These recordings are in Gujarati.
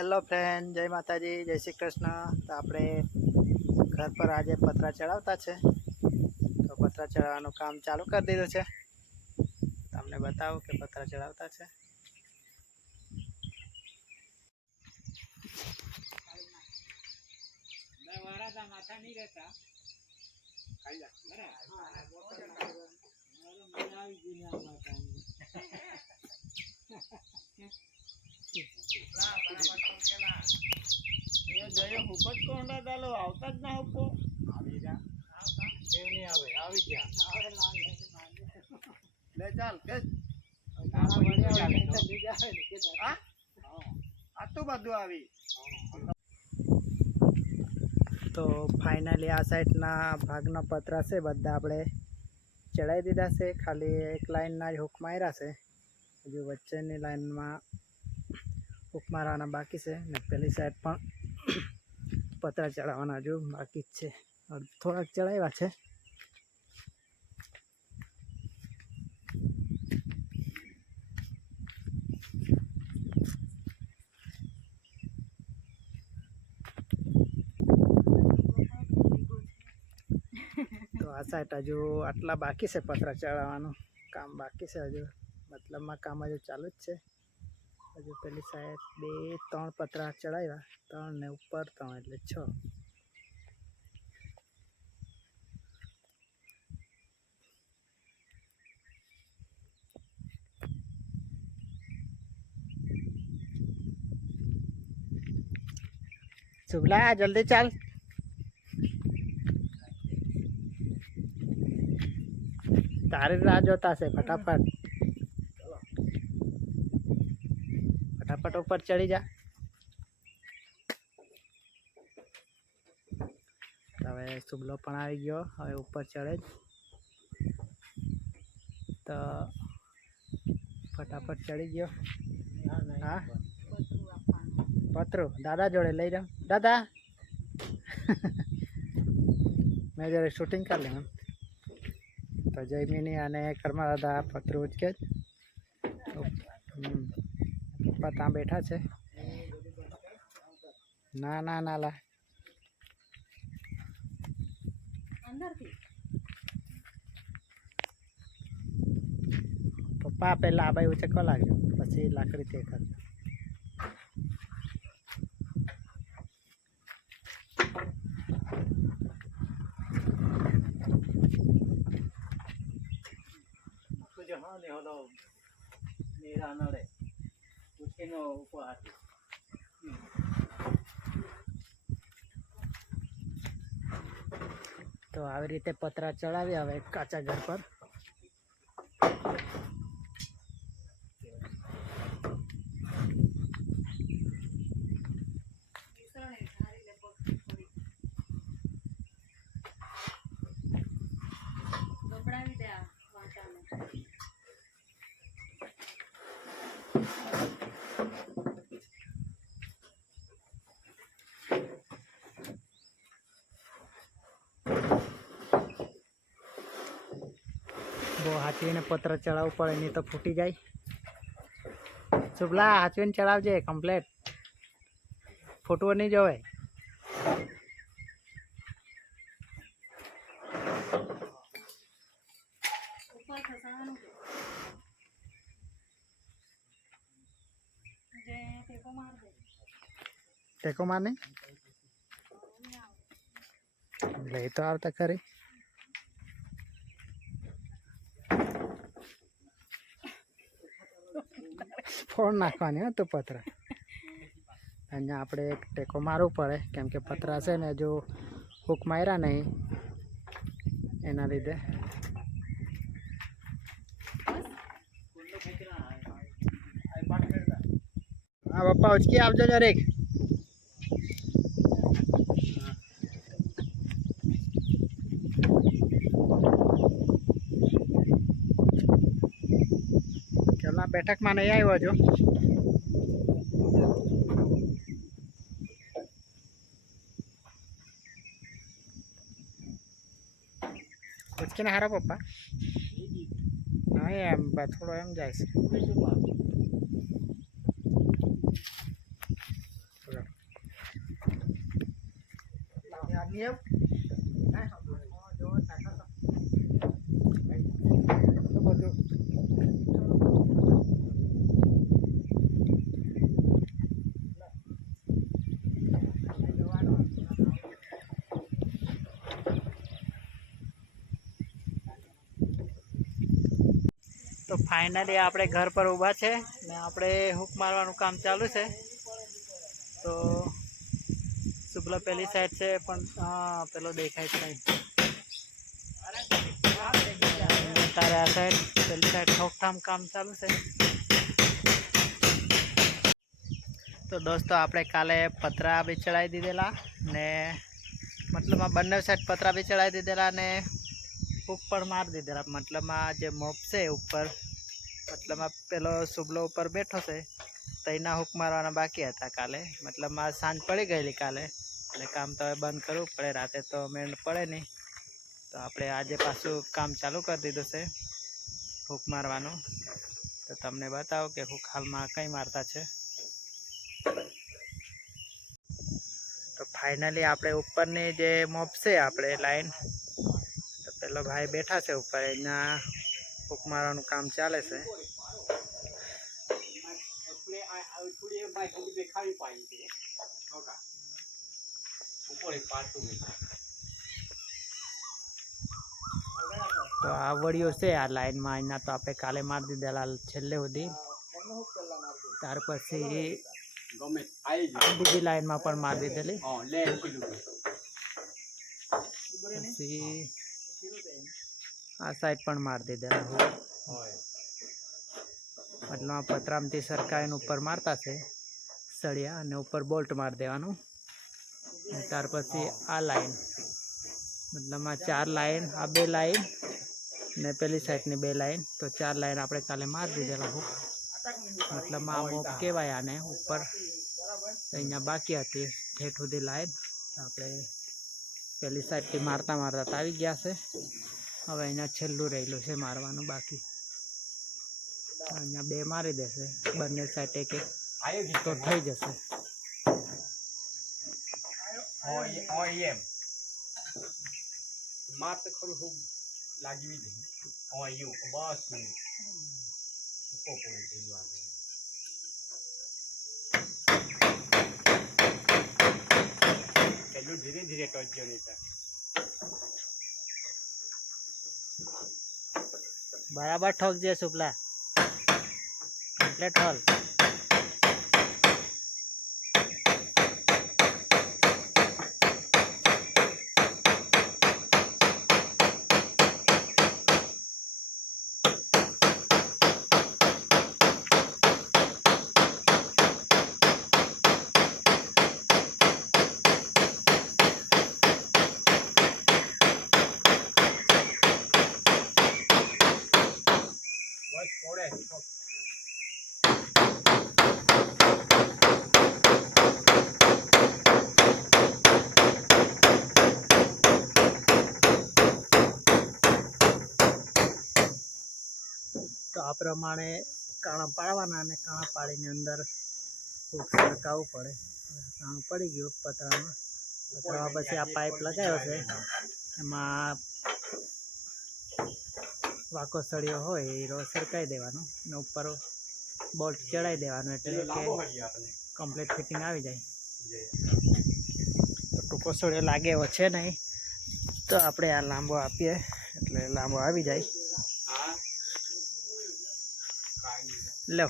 હેલો ફ્રેન્ડ, જય માતાજી, જય શ્રી કૃષ્ણ. તો આપણે ઘર પર આજે પતરા ચડાવતા છે. તો પતરા ચડાવવાનું કામ ચાલુ કરી દીધું છે. તમને બતાવું કે પતરા ચડાવતા છે. જયો જ કોંડા દાલો આવતા જ ના હુપો આવી જા એ નહીં આવે આવી ગયા લે ચાલ કે હા આ તો બધું આવી તો ફાઇનલી આ સાઈડના ભાગના પતરા છે, બધા આપણે ચડાવી દીધા છે. ખાલી એક લાઈનના જ હુક માર્યા છે. હજુ વચ્ચેની લાઈનમાં હુક મારવાના બાકી છે ને પેલી સાઈડ પણ પતરા ચડાવવાના હજુ બાકી જ છે. થોડાક ચડાવ્યા છે. આ સાઈડ હજુ આટલા બાકી છે પતરા ચડાવવાનું. કામ બાકી છે હજુ. મતલબમાં કામ હજુ ચાલુ જ છે. હજુ પેલી સાહેબ બે, ત્રણ પતરા ચડાવ્યા. ત્રણ ને ઉપર ત્રણ, એટલે છ. શુભલા જલ્દી ચાલ. તારી રાહ જોતા છે ફટાફટ. ફટાફટ ઉપર ચડી જા. હવે શુભલો પણ આવી ગયો. હવે ઉપર ચડે જ. તો ફટાફટ ચડી ગયો. હા? પત્રો. દાદા જોડે લઈ જાઉં. દાદા! મેં જયારે શૂટિંગ કરી લેવાનું તો જયમિની અને કર્મા દાદા પત્રો ઉચકે જ. પપ્પા ત્યાં બેઠા છે. ના ના ના લા. પપ્પા પહેલા આ બાઈ ઉચકવા લાગ્યો પછી લાકડી તે કરજો તો આવી રીતે પતરા ચડાવી હવે કાચા ઘર પર. બહુ હાચવીને પત્ર ચડાવવું પડે, નહીં તો ફૂટી જાય. શુભલા, હાચવીને ચડાવજે કમ્પ્લેટ ફૂટવો નહીં જોવે. ટેકો મારને લઈ તો આવતા ખરી. ફોડ નાખવાની હતું પતરા. અહીંયા આપણે એક ટેકો મારવું પડે, કેમ કે પતરા છે ને જો હુક માર્યા નહીં, એના લીધે. હા, પપ્પા, ઉચકી આપજો જરેક. બેઠકમાં નહીં આવ્યો જો ઉચકીને હારા પપ્પા નહીં એમ થોડો એમ જાય છે Yep. તો ફાઇનલી આપણે ઘર પર ઊભા છે ને આપણે હૂક મારવાનું કામ ચાલુ છે. તો શુક્લા પેલી સાઈડ છે, પણ હા, પેલો દેખાય છે. તારે આ સાઈડ પેલી સાઈડ ઠોકઠામ કામ ચાલુ છે. તો દોસ્તો, આપણે કાલે પતરા બી ચડાવી દીધેલા ને મતલબ આ બંને સાઈડ પતરા બી ચડાવી દીધેલા ને પણ મારી દીધેલા મતલબમાં જે મોપ છે ઉપર. મતલબમાં પેલો સુબલો ઉપર બેઠો છે. તઈના હૂક મારવાના બાકી હતા કાલે. મતલબમાં સાંજ પડી ગયેલી કાલે. એટલે કામ તો હવે બંધ કરવું પડે. રાતે તો મેળ પડે નહીં. તો આપણે આજે પાછું કામ ચાલુ કરી દીધું છે, હૂક મારવાનું. તો તમને બતાવો કે હુક હાલમાં કંઈ મારતા છે. તો ફાઇનલી આપણે ઉપરની જે મોપ છે, આપણે લાઈન તો પેલો ભાઈ બેઠા છે ઉપર. એના હૂક મારવાનું કામ ચાલે છે. તો આ વડીઓ છે આ લાઈનમાં. એના તો આપણે કાલે મારી દીધેલા છેલ્લે સુધી. ત્યાર પછી ગમે આવી આ બીજી લાઈનમાં પણ મારી દીધેલી. હા લે કીધું પછી આ સાઈડ પણ મારી દીધા. મતલબ આ પતરામથી સરકાઈને ઉપર મારતા છે. સળિયા અને ઉપર બોલ્ટ મારી દેવાનું. ત્યાર પછી આ લાઈન. મતલબ આ ચાર લાઈન, આ બે લાઈન ને પેલી સાઈડની બે લાઈન. તો ચાર લાઈન આપણે કાલે મારી દીધેલા હું. મતલબ આ મોપ કહેવાય આને ઉપર. અહીંયા બાકી હતી ઠેઠ સુધી લાઈન. આપણે પેલી સાઈડથી મારતા મારતા આવી ગયા છે. હવે અહીંયા છેલ્લું રહેલું છે મારવાનું બાકી. અહીંયા બે મારી દેશે, બંને સાઈડ એક એક. આવ્યો તો થઈ જશે. હોય હોય એમ માર તો ખરું ખૂબ લાગવી જ હોય એવું બસ નહીં ઉકો પડે થઈ જવાનું પેલું ધીરે ધીરે ટચજો નહીં તો બરાબર ઠોકજે સુપલા કમ્પ્લેટ હોલ. પડે તો આ પ્રમાણે કાણા પાડવાના અને કાણા પાડીને અંદર ખૂબ સરકાવવું પડે. કાણું પડી ગયું પતરામાં. પતરામાં પછી આ પાઇપ લગાવ્યો છે. એમાં વાકો સળિયો હોય એ રોજ સરકાઈ દેવાનો ને ઉપર બોલ્ટ ચડાવી દેવાનો એટલે કે કમ્પ્લીટ ફિટિંગ આવી જાય. તો ટૂંકો સળિયો લાગે એવો છે નહીં તો આપણે આ લાંબો આપીએ એટલે લાંબો આવી જાય. લો.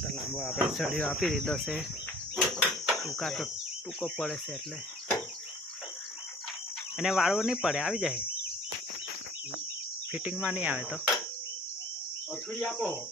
તો લાંબો આપણે સળિયો આપી દીધો છે. ટૂંકા તો ટૂંકો પડે છે એટલે. એને વાળવો નહીં પડે આવી જાય. ફિટિંગમાં નહીં આવે તો. આપો.